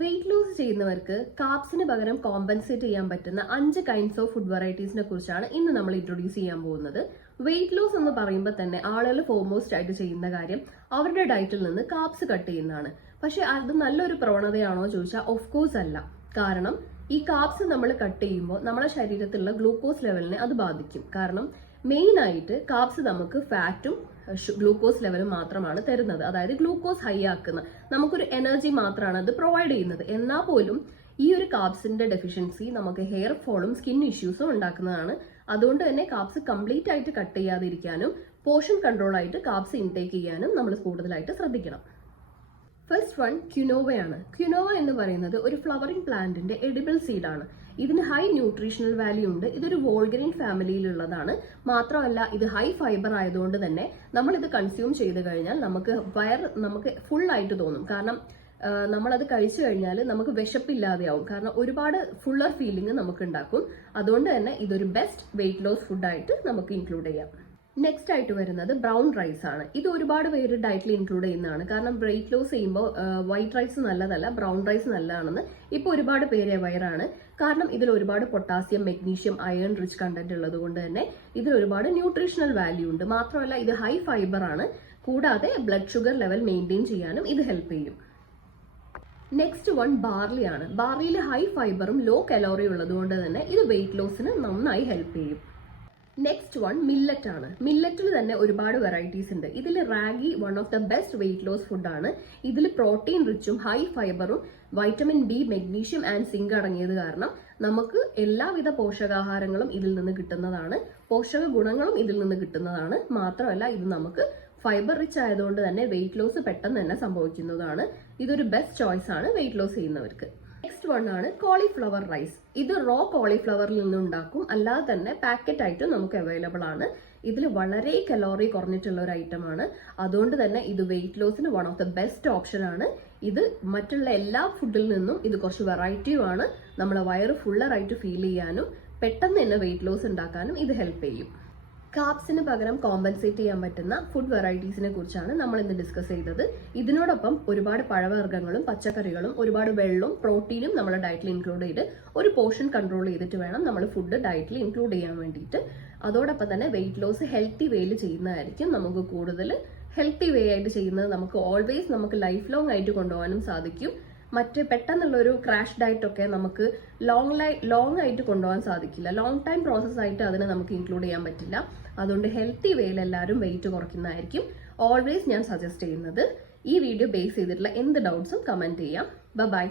ആൾക്കാർക്ക് കാപ്സിന് പകരം കോമ്പൻസേറ്റ് ചെയ്യാൻ പറ്റുന്ന അഞ്ച് കൈൻഡ്സ് ഓഫ് ഫുഡ് വെറൈറ്റീസിനെ കുറിച്ചാണ് ഇന്ന് നമ്മൾ ഇൻട്രൊഡ്യൂസ് ചെയ്യാൻ പോകുന്നത്. വെയിറ്റ് ലോസ് എന്ന് പറയുമ്പോൾ തന്നെ ആളുകൾ ഫോർമോസ്റ്റ് ആയിട്ട് ചെയ്യുന്ന കാര്യം അവരുടെ ഡയറ്റിൽ നിന്ന് കാപ്സ് കട്ട് ചെയ്യുന്നതാണ്. പക്ഷെ അത് നല്ലൊരു പ്രവണതയാണോ ചോദിച്ചാൽ ഓഫ് കോഴ്സ് അല്ല. കാരണം ഈ കാപ്സ് നമ്മൾ കട്ട് ചെയ്യുമ്പോൾ നമ്മുടെ ശരീരത്തിലുള്ള ഗ്ലൂക്കോസ് ലെവലിനെ അത് ബാധിക്കും. കാരണം മെയിൻ ആയിട്ട് കാപ്സ് നമുക്ക് ഫാറ്റും ഗ്ലൂക്കോസ് ലെവലും മാത്രമാണ് തരുന്നത്. അതായത് ഗ്ലൂക്കോസ് ഹൈ ആക്കുന്ന നമുക്കൊരു എനർജി മാത്രമാണ് അത് പ്രൊവൈഡ് ചെയ്യുന്നത്. എന്നാൽ പോലും ഈ ഒരു കാപ്സിന്റെ ഡെഫിഷ്യൻസി നമുക്ക് ഹെയർ ഫോളും സ്കിൻ ഇഷ്യൂസും ഉണ്ടാക്കുന്നതാണ്. അതുകൊണ്ട് തന്നെ കാപ്സ് കംപ്ലീറ്റ് ആയിട്ട് കട്ട് ചെയ്യാതിരിക്കാനും പോർഷൻ കൺട്രോൾ ആയിട്ട് കാപ്സ് ഇൻടേക്ക് ചെയ്യാനും നമ്മൾ കൂടുതലായിട്ട് ശ്രദ്ധിക്കണം. ഫസ്റ്റ് വൺ ക്യുനോവയാണ് ക്യുനോവ എന്ന് പറയുന്നത് ഒരു ഫ്ലവറിംഗ് പ്ലാന്റിന്റെ എഡിബിൾ സീഡാണ് ഇതിന് ഹൈ ന്യൂട്രീഷണൽ വാല്യൂ ഉണ്ട്. ഇതൊരു വോൾഗറിൻ ഫാമിലിയിലുള്ളതാണ് മാത്രമല്ല ഇത് ഹൈ ഫൈബർ ആയതുകൊണ്ട് തന്നെ നമ്മൾ ഇത് കൺസ്യൂം ചെയ്ത് കഴിഞ്ഞാൽ നമുക്ക് വയർ നമുക്ക് ഫുൾ ആയിട്ട് തോന്നും. കാരണം നമ്മളത് കഴിച്ചു കഴിഞ്ഞാൽ നമുക്ക് വിശപ്പില്ലാതെയാവും. കാരണം ഒരുപാട് ഫുള്ളർ ഫീലിംഗ് നമുക്ക് ഉണ്ടാക്കും. അതുകൊണ്ട് തന്നെ ഇതൊരു ബെസ്റ്റ് വെയിറ്റ് ലോസ് ഫുഡായിട്ട് നമുക്ക് ഇൻക്ലൂഡ് ചെയ്യാം. നെക്സ്റ്റ് ആയിട്ട് വരുന്നത് ബ്രൗൺ റൈസ് ആണ്. ഇത് ഒരുപാട് പേര് ഡയറ്റിൽ ഇൻക്ലൂഡ് ചെയ്യുന്നതാണ്. കാരണം വെയിറ്റ് ലോസ് ചെയ്യുമ്പോൾ വൈറ്റ് റൈസ് നല്ലതല്ല ബ്രൗൺ റൈസ് നല്ലതാണെന്ന് ഇപ്പോൾ ഒരുപാട് പേര് വയറാണ് കാരണം ഇതിൽ ഒരുപാട് potassium magnesium iron rich content ഉള്ളത് കൊണ്ട് തന്നെ ഇതിൽ ഒരുപാട് ന്യൂട്രീഷണൽ വാല്യൂ ഉണ്ട്. മാത്രമല്ല ഇത് ഹൈ ഫൈബർ ആണ്. കൂടാതെ ബ്ലഡ് ഷുഗർ ലെവൽ മെയിന്റെയിൻ ചെയ്യാനും ഇത് ഹെൽപ്പ് ചെയ്യും. നെക്സ്റ്റ് വൺ ബാർലി ആണ്. ബാർലിയിൽ ഹൈ ഫൈബറും ലോ കലോറിയും ഉള്ളത് കൊണ്ട് തന്നെ ഇത് വെയിറ്റ് ലോസിന് നന്നായി ഹെൽപ്പ് ചെയ്യും. നെക്സ്റ്റ് വൺ മില്ലറ്റ് ആണ്. മില്ലറ്റിൽ തന്നെ ഒരുപാട് വെറൈറ്റീസ് ഉണ്ട്. ഇതിൽ ragi one of the best weight loss ഫുഡാണ് ഇതിൽ പ്രോട്ടീൻ റിച്ചും high ഫൈബറും vitamin B magnesium and zinc അടങ്ങിയത് കാരണം നമുക്ക് എല്ലാവിധ പോഷകാഹാരങ്ങളും ഇതിൽ നിന്ന് കിട്ടുന്നതാണ്. പോഷക ഗുണങ്ങളും ഇതിൽ നിന്ന് കിട്ടുന്നതാണ്. മാത്രമല്ല ഇത് നമുക്ക് ഫൈബർ റിച്ച് ആയതുകൊണ്ട് തന്നെ വെയിറ്റ് ലോസ് പെട്ടെന്ന് തന്നെ സംഭവിക്കുന്നതാണ്. ഇതൊരു ബെസ്റ്റ് ചോയ്സ് ആണ് വെയിറ്റ് ലോസ് ചെയ്യുന്നവർക്ക്. നെക്സ്റ്റ് വൺ ആണ് കോളിഫ്ലവർ റൈസ്. ഇത് റോ കോളിഫ്ലവറിൽ നിന്ന് ഉണ്ടാക്കും. അല്ലാതെ തന്നെ പാക്കറ്റ് ആയിട്ടും നമുക്ക് അവൈലബിൾ ആണ്. ഇതിൽ വളരെ കലോറി കുറഞ്ഞിട്ടുള്ള ഒരു ഐറ്റം ആണ്. അതുകൊണ്ട് തന്നെ ഇത് weight ലോസിന് one of the best option ആണ്. ഇത് മറ്റുള്ള എല്ലാ ഫുഡിൽ നിന്നും ഇത് കുറച്ച് വെറൈറ്റിയും ആണ്. നമ്മളെ വയറ് ഫുള്ളറായിട്ട് ഫീൽ ചെയ്യാനും പെട്ടെന്ന് തന്നെ വെയിറ്റ് ലോസ് ഉണ്ടാക്കാനും ഇത് ഹെൽപ്പ് ചെയ്യും. കാപ്സിന് പകരം കോമ്പൻസേറ്റ് ചെയ്യാൻ പറ്റുന്ന ഫുഡ് വെറൈറ്റീസിനെ കുറിച്ചാണ് നമ്മൾ ഇന്ന് ഡിസ്കസ് ചെയ്തത്. ഇതിനോടൊപ്പം ഒരുപാട് പഴവർഗങ്ങളും പച്ചക്കറികളും ഒരുപാട് വെള്ളവും പ്രോട്ടീനും നമ്മുടെ ഡയറ്റിൽ ഇൻക്ലൂഡ് ചെയ്ത് ഒരു പോർഷൻ കൺട്രോൾ ചെയ്തിട്ട് വേണം നമ്മൾ ഫുഡ് ഡയറ്റിൽ ഇൻക്ലൂഡ് ചെയ്യാൻ വേണ്ടിയിട്ട്. അതോടൊപ്പം തന്നെ വെയിറ്റ് ലോസ് ഹെൽത്തി വേയിൽ ചെയ്യുന്നതായിരിക്കും നമുക്ക് കൂടുതൽ ഹെൽത്തി വേ ആയിട്ട് ചെയ്യുന്നത് നമുക്ക് ഓൾവേസ് നമുക്ക് ലൈഫ് ലോങ് ആയിട്ട് കൊണ്ടുപോകാനും സാധിക്കും. മറ്റ് പെട്ടെന്നുള്ള ഒരു ക്രാഷ് ഡയറ്റൊക്കെ നമുക്ക് ലോങ് ലൈ ലോങ് ആയിട്ട് കൊണ്ടുപോകാൻ സാധിക്കില്ല. ലോങ് ടൈം പ്രോസസ് ആയിട്ട് അതിനെ നമുക്ക് ഇൻക്ലൂഡ് ചെയ്യാൻ പറ്റില്ല. അതുകൊണ്ട് ഹെൽത്തി വേയിൽ എല്ലാവരും വെയിറ്റ് കുറയ്ക്കുന്നതായിരിക്കും ഓൾവേസ് ഞാൻ സജസ്റ്റ് ചെയ്യുന്നത്. ഈ വീഡിയോ ബേസ് ചെയ്തിട്ടുള്ള എന്ത് ഡൗട്ട്സും കമന്റ് ചെയ്യാം. ബൈ